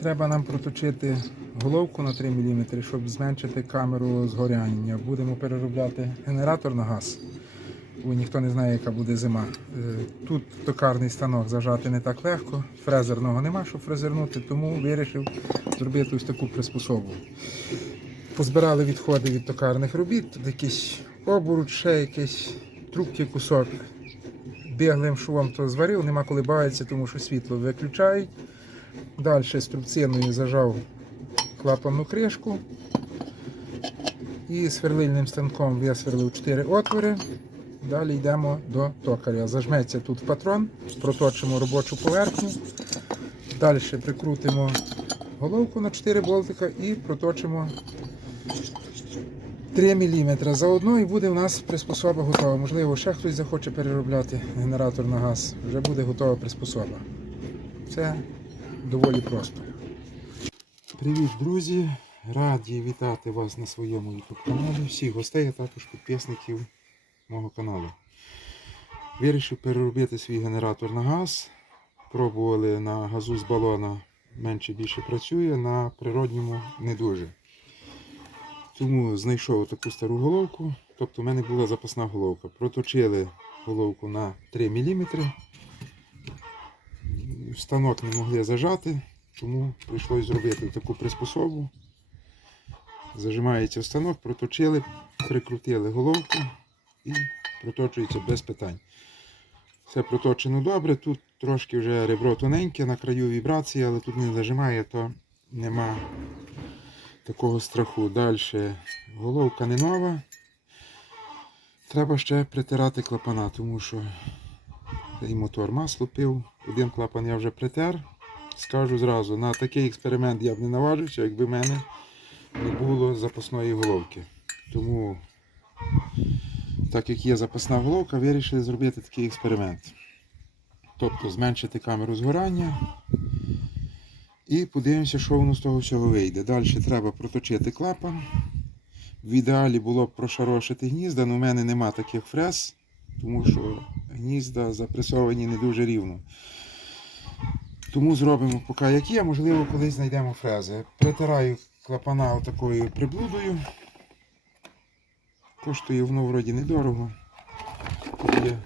Треба нам проточити головку на 3 мм, щоб зменшити камеру згоряння. Будемо переробляти генератор на газ. Бо ніхто не знає, яка буде зима. Е, Тут токарний станок зажати не так легко, фрезерного нема, щоб фрезернути, тому вирішив зробити ось таку приспособу. Позбирали відходи від токарних робіт, тут якийсь обруч, ще якийсь трубки кусок. Біглим швом то зварив, нема коли бавитися, тому що світло виключають. Далі струбциною зажав клапанну кришку і сверлильним станком висверлив 4 отвори. Далі йдемо до токаря. Зажметься тут патрон, проточимо робочу поверхню. Далі прикрутимо головку на 4 болтика і проточимо 3 мм. Заодно і буде у нас приспособа готова. Можливо, ще хтось захоче переробляти генератор на газ. Вже буде готова приспособа. Це доволі просто. Привіт, друзі! Раді вітати вас на своєму YouTube каналі. Всіх гостей, а також підписників мого каналу. Вирішив переробити свій генератор на газ. Пробували на газу з балона менше більше працює, на природньому не дуже. Тому знайшов таку стару головку. Тобто в мене була запасна головка. Проточили головку на 3 мм. Станок не могли зажати, тому прийшлося зробити таку приспособу. Зажимається станок, проточили, прикрутили головку і проточується без питань. Все проточено добре. Тут трошки вже ребро тоненьке, на краю вібрації, але тут не зажимає, то нема такого страху. Далі головка не нова. Треба ще притирати клапана, тому що цей мотор масло пив. Один клапан я вже притер. Скажу зразу, на такий експеримент я б не наважився, якби в мене не було запасної головки. Тому, так як є запасна головка, вирішили зробити такий експеримент. Тобто зменшити камеру згорання. І подивимося, що воно з того всього вийде. Далі треба проточити клапан. В ідеалі було б прошарошити гнізда, але у мене нема таких фрез, тому що гнізда запресовані не дуже рівно. Тому зробимо поки як є, можливо, колись знайдемо фрези. Притираю клапана отакою приблудою. Коштує воно вроді недорого. Є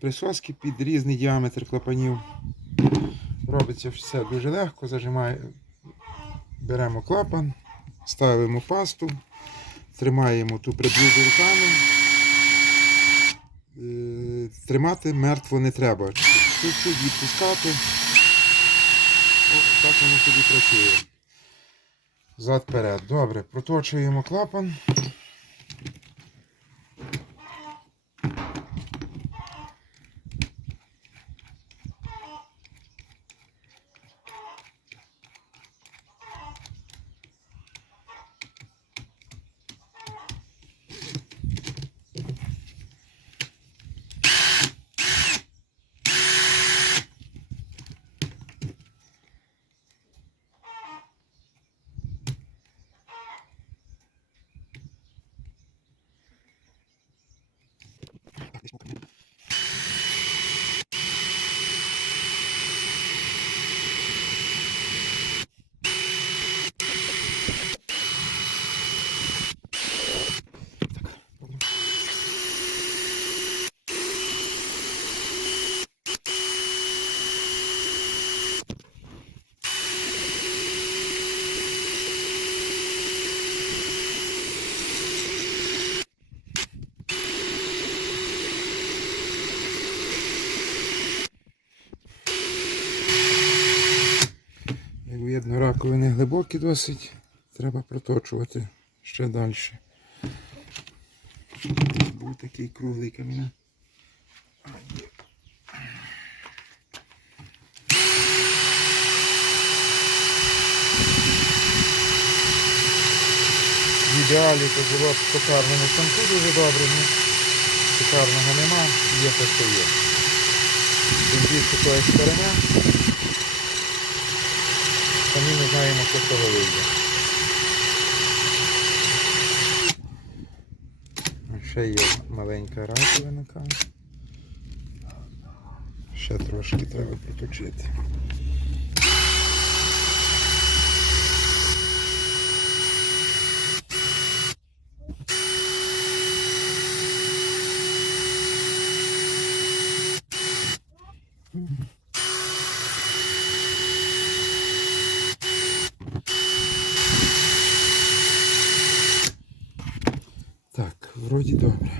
присоски під різний діаметр клапанів. Робиться все дуже легко, зажимає, беремо клапан, ставимо пасту, тримаємо ту приблуду руками. Е, Тримати мертво не треба. Чуть-чуть відпускати. О, так воно собі працює. Зад перед. Добре, проточуємо клапан. Як видно, глибокі досить. Треба проточувати ще далі. Був такий круглий камінь. В ідеалі то було б токарному станку дуже добре, ну токарного нема, є те, що є. Тим більше то експеримент. Самі не знаємо, що з вийде. Ще є маленька раковинка. Ще трошки треба проточити. Вроді добре.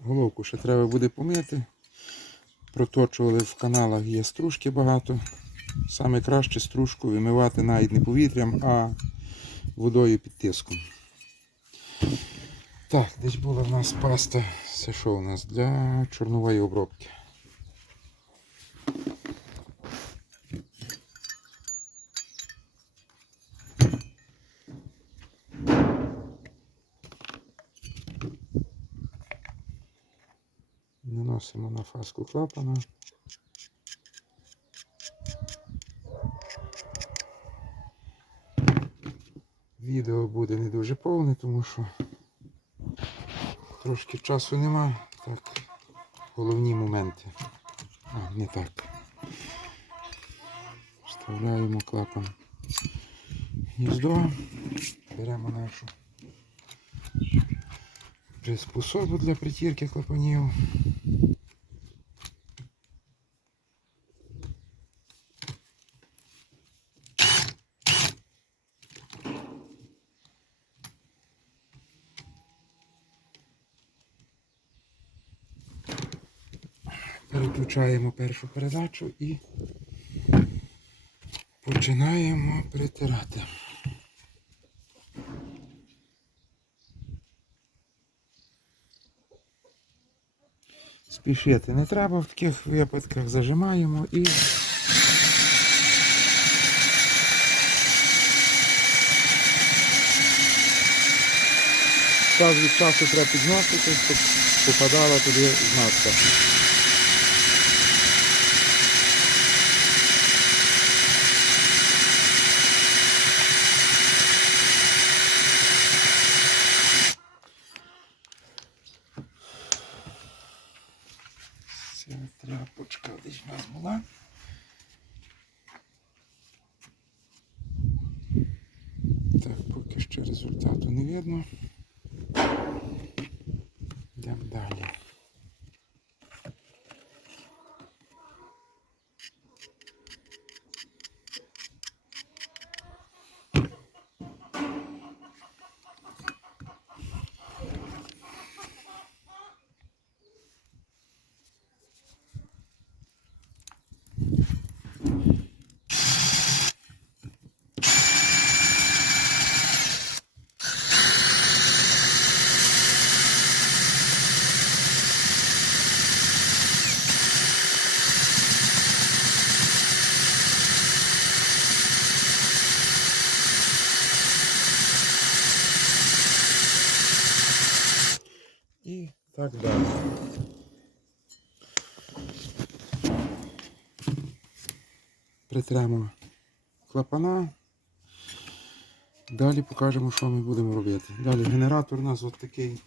Головку ще треба буде помити. Проточували в каналах є стружки багато. Саме краще стружку вимивати навіть не повітрям, а водою під тиском. Так, десь була в нас паста. Це що у нас? Для чорнової обробки. Наносимо на фаску клапана. Відео буде не дуже повне, тому що трошки часу нема. Так, головні моменти. А, не так. Вставляємо клапан гніздо, беремо нашу приспособу для притірки клапанів. Переключаємо першу передачу і починаємо притирати. Спішити не треба в таких випадках, зажимаємо і час від часу треба підносити, щоб попадала туди знатка. Ця тряпочка десь в нас була. Так, поки ще результату не видно. Йдемо далі. І так далі. Притремо клапана. Далі покажемо, що ми будемо робити. Далі генератор у нас от такий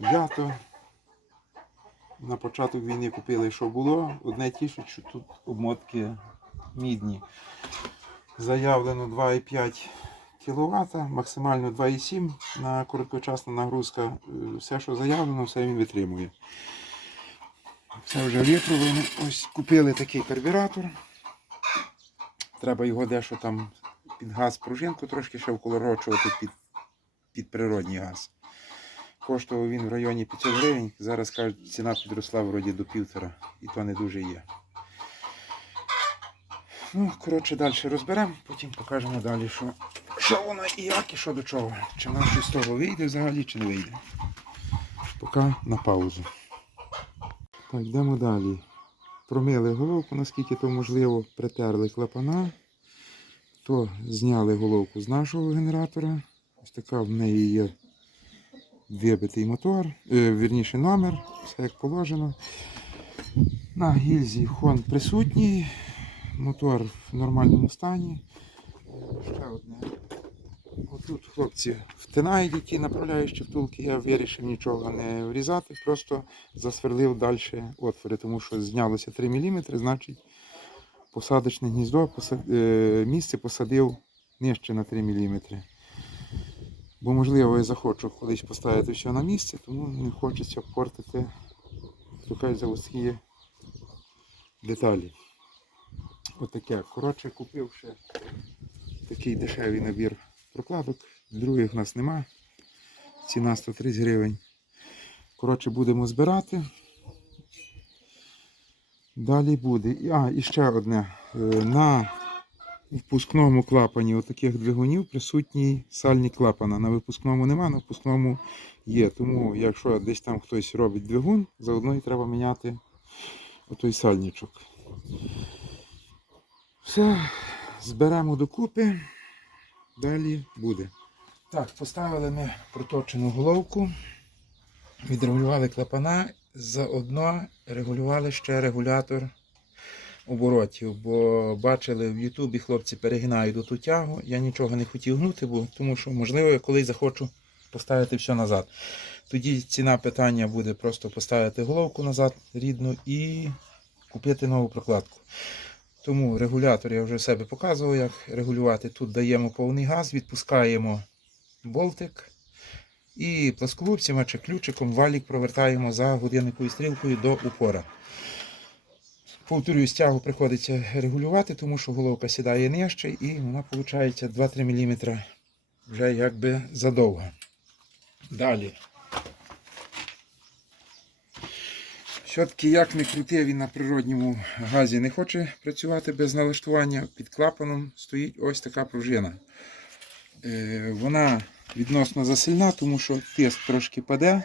ято. На початок війни купили, що було. Одне тішить, що тут обмотки мідні. Заявлено 2,5 кВт, максимально 2,7 на короткочасна нагрузка. Е, Все, що заявлено, все він витримує. Це вже випробувано. Ось купили такий карбюратор. Треба його дещо там під газ пружинку трошки ще вколорочувати під, під природній газ. Коштував він в районі 500 гривень. Зараз кажуть, ціна підросла вроді до півтора, і то не дуже є. Ну, коротше, далі розберемо, потім покажемо далі, що, що воно і як, і що до чого. Чи в нас щось з того вийде взагалі, чи не вийде. Поки на паузу. Так, йдемо далі. Промили головку, наскільки то можливо, притерли клапана. То зняли головку з нашого генератора. Ось така в неї є вибитий мотор, е, вірніше номер, все як положено. На гільзі хон присутній, мотор в нормальному стані. Ще одне. Отут хлопці втинають ті направляючі втулки, я вирішив нічого не врізати, просто засверлив далі отвори, тому що знялося 3 мм, значить посадочне гніздо, поса- е, місце посадив нижче на 3 мм. Бо, можливо, я захочу колись поставити все на місце, тому не хочеться портити то заводські деталі. Отаке. Коротше, купив ще такий дешевий набір прокладок. Других в нас нема. Ціна 130 гривень. Коротше, будемо збирати. Далі буде. А, і ще одне. Е, На впускному клапані отаких двигунів присутній сальник клапана. На випускному нема, на впускному є. Тому, якщо десь там хтось робить двигун, заодно і треба міняти отой сальничок. Все, зберемо докупи. Далі буде. Так, поставили ми проточену головку, відрегулювали клапана, заодно регулювали ще регулятор оборотів, бо бачили в Ютубі хлопці перегинають до ту тягу. Я нічого не хотів гнути, бо, тому що, можливо, я колись захочу поставити все назад. Тоді ціна питання буде просто поставити головку назад рідну і купити нову прокладку. Тому регулятор я вже в себе показував, як регулювати. Тут даємо повний газ, відпускаємо болтик і плоскогубцями чи ключиком валік провертаємо за годинниковою стрілкою до упора. Повторюю, стягу приходиться регулювати, тому що головка сідає нижче і вона виходить 2-3 мм вже якби задовго. Далі. Все-таки як не крути, він на природньому газі не хоче працювати без налаштування. Під клапаном стоїть ось така пружина. Е, Вона відносно засильна, тому що тиск трошки паде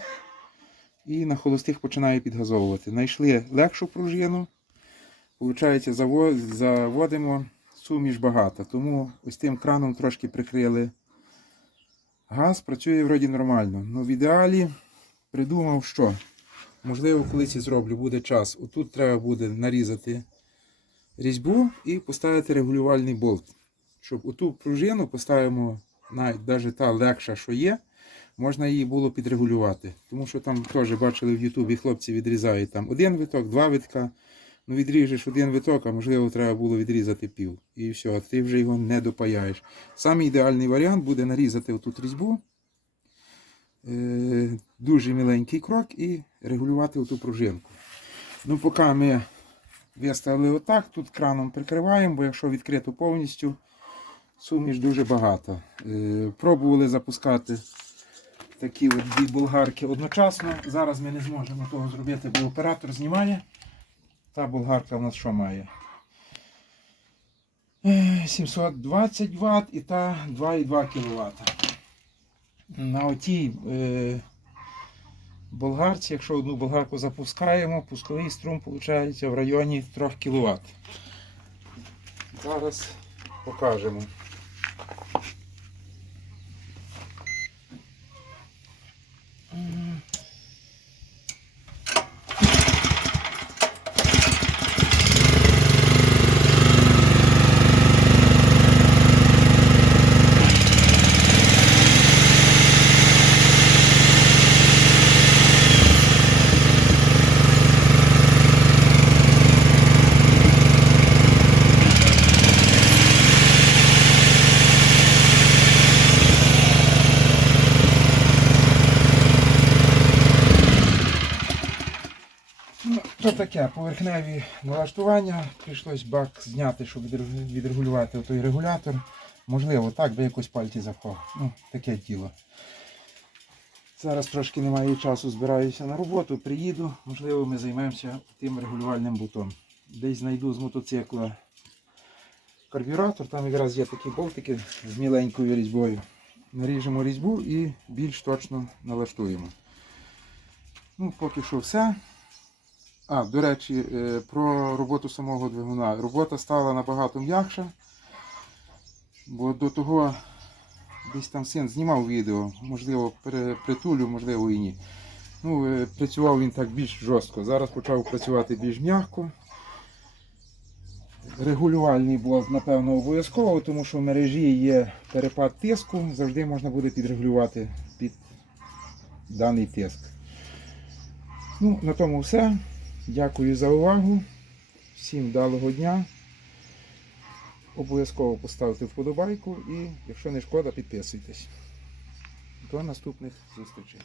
і на холостих починає підгазовувати. Знайшли легшу пружину. Получається, заводимо суміш багато. Тому ось тим краном трошки прикрили газ, працює вроді нормально. Ну, в ідеалі придумав, що можливо, колись і зроблю, буде час. Отут треба буде нарізати різьбу і поставити регулювальний болт. Щоб оту пружину поставимо, навіть навіть та легша, що є, можна її було підрегулювати. Тому що там теж бачили в Ютубі, хлопці відрізають там один виток, два витка. Ну, відріжеш один виток, а можливо, треба було відрізати пів. І все, ти вже його не допаяєш. Самий ідеальний варіант буде нарізати отут різьбу. Е, дуже міленький крок і регулювати оту пружинку. Ну, поки ми виставили отак, тут краном прикриваємо, бо якщо відкрито повністю, суміш дуже багато. Е, пробували запускати такі от дві болгарки одночасно. Зараз ми не зможемо того зробити, бо оператор знімає. Та болгарка в нас що має? Е, 720 Вт і та 2,2 кВт. На отій е, болгарці, якщо одну болгарку запускаємо, пусковий струм виходить в районі 3 кВт. Зараз покажемо. То таке, поверхневі налаштування. Прийшлось бак зняти, щоб відрегулювати той регулятор. Можливо, так би якось пальці запхав. Ну, таке діло. Зараз трошки немає часу, збираюся на роботу, приїду. Можливо, ми займемося тим регулювальним бутом. Десь знайду з мотоцикла карбюратор, там якраз є такі болтики з міленькою різьбою. Наріжемо різьбу і більш точно налаштуємо. Ну, поки що все. А, до речі, е, про роботу самого двигуна. Робота стала набагато м'якша, бо до того десь там син знімав відео, можливо, притулю, можливо і ні. Ну, е, працював він так більш жорстко. Зараз почав працювати більш м'яко. Регулювальний болт, напевно, обов'язково, тому що в мережі є перепад тиску, завжди можна буде підрегулювати під даний тиск. Ну, на тому все. Дякую за увагу. Всім вдалого дня. Обов'язково поставте вподобайку і, якщо не шкода, підписуйтесь. До наступних зустрічей.